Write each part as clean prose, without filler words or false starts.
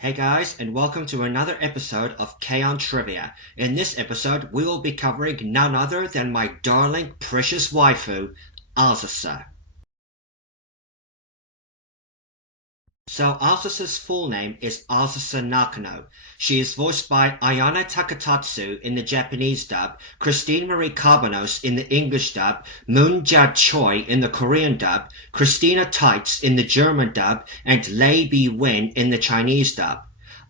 Hey guys, and welcome to another episode of K-On! Trivia. In this episode, we will be covering none other than my darling, precious waifu, Azusa. So Azusa's full name is Azusa Nakano. She is voiced by Ayana Takatatsu in the Japanese dub, Christine Marie Cabanos in the English dub, Moon Ja Choi in the Korean dub, Christina Teitz in the German dub, and Lei Bi Wen in the Chinese dub.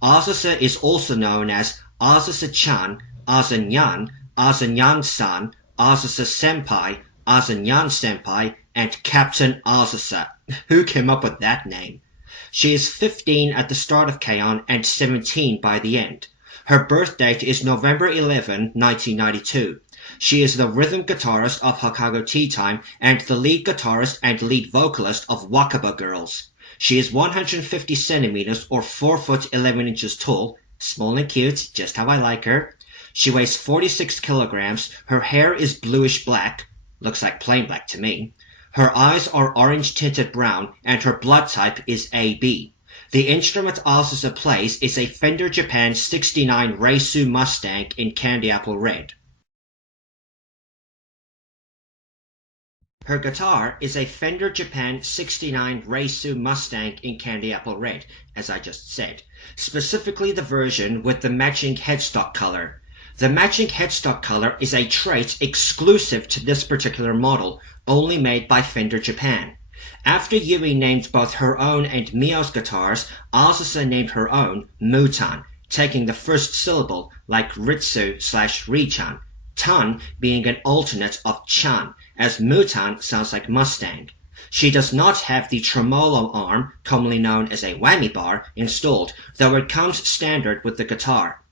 Azusa is also known as Azusa-chan, Azunyan, Azunyan-san, Azusa-senpai, Azunyan-senpai, and Captain Azusa. Who came up with that name? She is 15 at the start of K-On! And 17 by the end. Her birth date is November 11, 1992. She is the rhythm guitarist of Hokkaido Tea Time and the lead guitarist and lead vocalist of Wakaba Girls. She is 150 centimeters or 4 foot 11 inches tall, small and cute, just how I like her. She weighs 46 kilograms, her hair is bluish black, looks like plain black to me. Her eyes are orange-tinted brown, and her blood type is AB. The instrument Azusa plays is a Fender Japan 69 Reisu Mustang in candy apple red. Her guitar is a Fender Japan 69 Reisu Mustang in candy apple red, as I just said, specifically the version with the matching headstock color. The matching headstock color is a trait exclusive to this particular model, only made by Fender Japan. After Yui named both her own and Mio's guitars, Azusa named her own Mutan, taking the first syllable like Ritsu/Richan, Tan being an alternate of Chan, as Mutan sounds like Mustang. She does not have the tremolo arm, commonly known as a whammy bar, installed, though it comes standard with the guitar.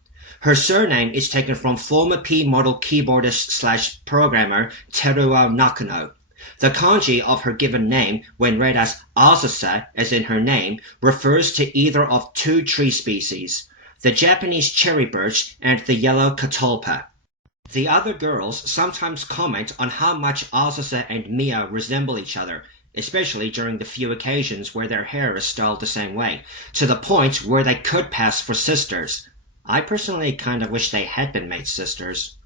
Her surname is taken from former P-model keyboardist/programmer Teruo Nakano. The kanji of her given name, when read as Azusa, as in her name, refers to either of two tree species, the Japanese cherry birch and the yellow catalpa. The other girls sometimes comment on how much Azusa and Mio resemble each other, especially during the few occasions where their hair is styled the same way, to the point where they could pass for sisters. I personally kind of wish they had been made sisters.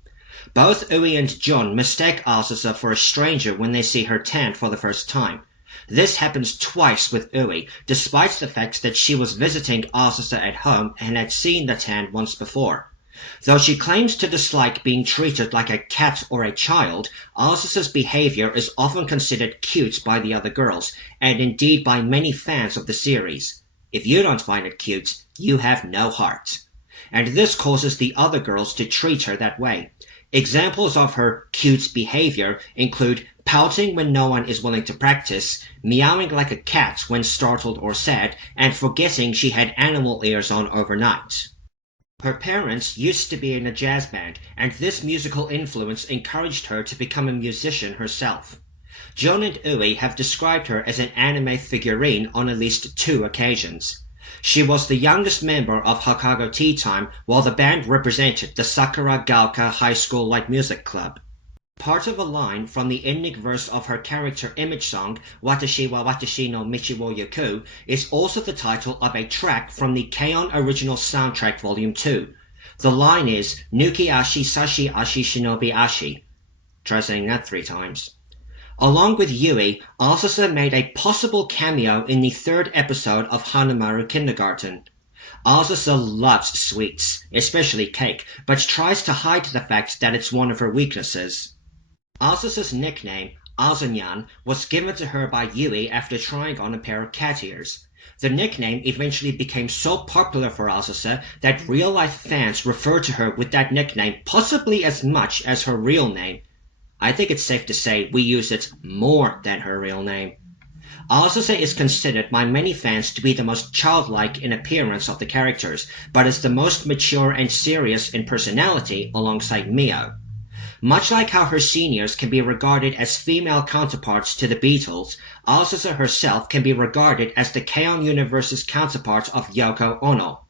Both Ui and John mistake Azusa for a stranger when they see her tan for the first time. This happens twice with Ui, despite the fact that she was visiting Azusa at home and had seen the tan once before. Though she claims to dislike being treated like a cat or a child, Azusa's behavior is often considered cute by the other girls, and indeed by many fans of the series. If you don't find it cute, you have no heart. And this causes the other girls to treat her that way. Examples of her cute behavior include pouting when no one is willing to practice, meowing like a cat when startled or sad, and forgetting she had animal ears on overnight. Her parents used to be in a jazz band, and this musical influence encouraged her to become a musician herself. John and Ui have described her as an anime figurine on at least 2 occasions. She was the youngest member of Hokkaido Tea Time, while the band represented the Sakura Gaoka High School Light Music Club. Part of a line from the ending verse of her character image song, Watashi wa Watashi no Michi wo Yuku, is also the title of a track from the K-On! Original Soundtrack Volume 2. The line is, Nuki ashi sashi ashi shinobi ashi. Try saying that 3 times. Along with Yui, Azusa made a possible cameo in the 3rd episode of Hanamaru Kindergarten. Azusa loves sweets, especially cake, but tries to hide the fact that it's one of her weaknesses. Azusa's nickname, Azunyan, was given to her by Yui after trying on a pair of cat ears. The nickname eventually became so popular for Azusa that real-life fans refer to her with that nickname possibly as much as her real name. I think it's safe to say we use it more than her real name. Azusa is considered by many fans to be the most childlike in appearance of the characters, but is the most mature and serious in personality alongside Mio. Much like how her seniors can be regarded as female counterparts to the Beatles, Azusa herself can be regarded as the K-On! Universe's counterpart of Yoko Ono.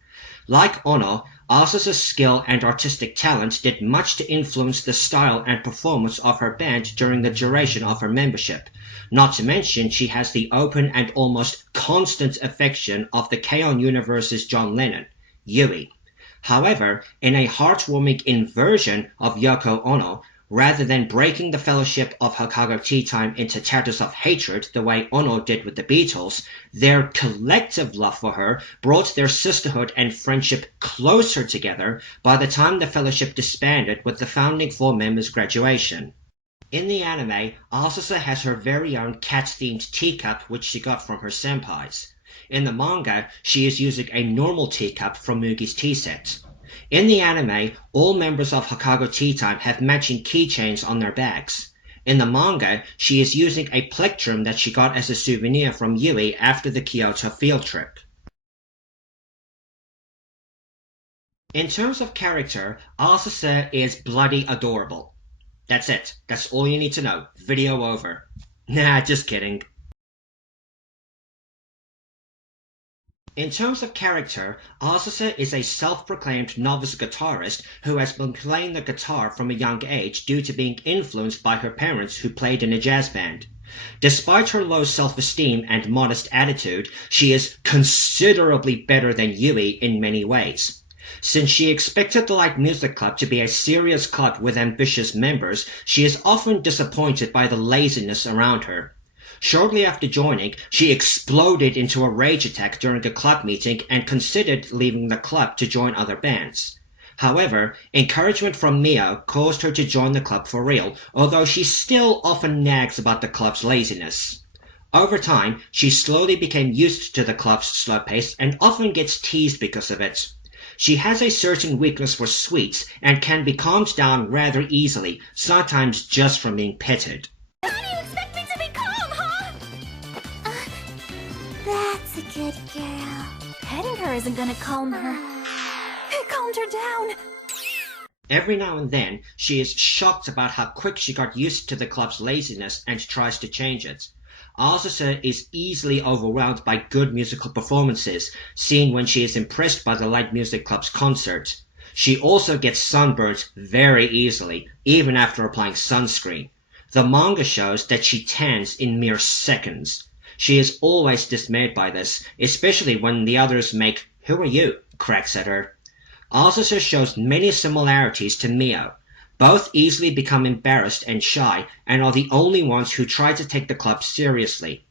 Like Ono, Azusa's skill and artistic talent did much to influence the style and performance of her band during the duration of her membership. Not to mention, she has the open and almost constant affection of the K-On! Universe's John Lennon, Yui. However, in a heartwarming inversion of Yoko Ono, rather than breaking the fellowship of Hokkaido Tea Time into tatters of hatred the way Ono did with the Beatles, their collective love for her brought their sisterhood and friendship closer together by the time the fellowship disbanded with the founding four members' graduation. In the anime, Azusa has her very own cat-themed teacup which she got from her senpais. In the manga, she is using a normal teacup from Mugi's tea set. In the anime, all members of Hokkaido Tea Time have matching keychains on their bags. In the manga, she is using a plectrum that she got as a souvenir from Yui after the Kyoto field trip. In terms of character, Azusa is bloody adorable. That's it. That's all you need to know. Video over. Nah, just kidding. In terms of character, Azusa is a self-proclaimed novice guitarist who has been playing the guitar from a young age due to being influenced by her parents who played in a jazz band. Despite her low self-esteem and modest attitude, she is considerably better than Yui in many ways. Since she expected the Light Music Club to be a serious club with ambitious members, she is often disappointed by the laziness around her. Shortly after joining, she exploded into a rage attack during a club meeting and considered leaving the club to join other bands. However, encouragement from Mio caused her to join the club for real, although she still often nags about the club's laziness. Over time, she slowly became used to the club's slow pace and often gets teased because of it. She has a certain weakness for sweets and can be calmed down rather easily, sometimes just from being petted. That's a good girl. Petting her isn't gonna calm her. It calmed her down. Every now and then, she is shocked about how quick she got used to the club's laziness and tries to change it. Azusa is easily overwhelmed by good musical performances, seen when she is impressed by the Light Music Club's concert. She also gets sunburnt very easily, even after applying sunscreen. The manga shows that she tans in mere seconds. She is always dismayed by this, especially when the others make "Who are you?" cracks at her. Azusa shows many similarities to Mio. Both easily become embarrassed and shy, and are the only ones who try to take the club seriously.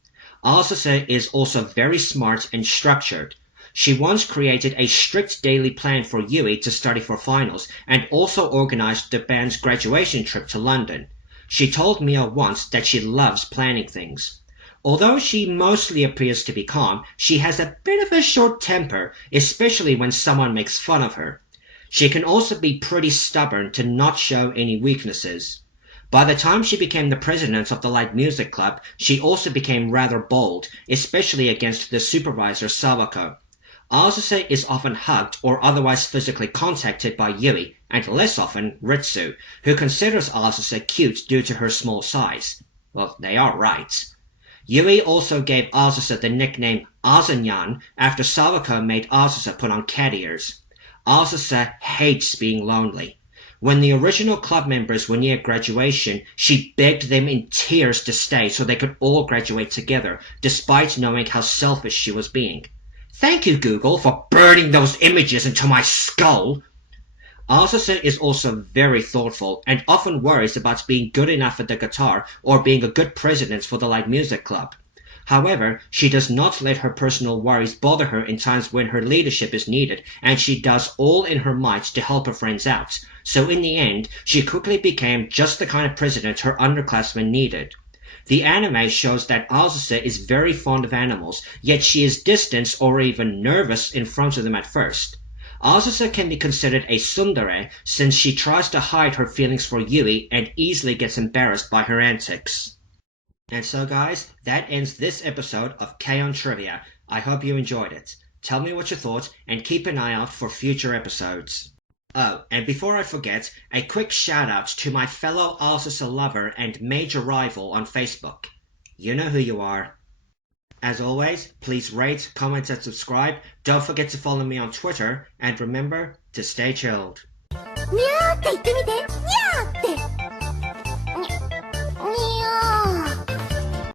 Azusa is also very smart and structured. She once created a strict daily plan for Yui to study for finals, and also organized the band's graduation trip to London. She told Mio once that she loves planning things. Although she mostly appears to be calm, she has a bit of a short temper, especially when someone makes fun of her. She can also be pretty stubborn to not show any weaknesses. By the time she became the president of the Light Music Club, she also became rather bold, especially against the supervisor Sawako. Azusa is often hugged or otherwise physically contacted by Yui, and less often Ritsu, who considers Azusa cute due to her small size. Well, they are right. Yui also gave Azusa the nickname Azanyan after Sawako made Azusa put on cat ears. Azusa hates being lonely. When the original club members were near graduation, she begged them in tears to stay so they could all graduate together, despite knowing how selfish she was being. Thank you, Google, for burning those images into my skull. Azusa is also very thoughtful and often worries about being good enough at the guitar or being a good president for the Light Music Club. However, she does not let her personal worries bother her in times when her leadership is needed, and she does all in her might to help her friends out. So in the end, she quickly became just the kind of president her underclassmen needed. The anime shows that Azusa is very fond of animals, yet she is distant or even nervous in front of them at first. Azusa can be considered a tsundere since she tries to hide her feelings for Yui and easily gets embarrassed by her antics. And so guys, that ends this episode of K-On! Trivia. I hope you enjoyed it. Tell me what you thought and keep an eye out for future episodes. Oh, and before I forget, a quick shout out to my fellow Azusa lover and major rival on Facebook. You know who you are. As always, please rate, comment and subscribe. Don't forget to follow me on Twitter. And remember, to stay chilled. にゃーって言ってみて。にゃーって。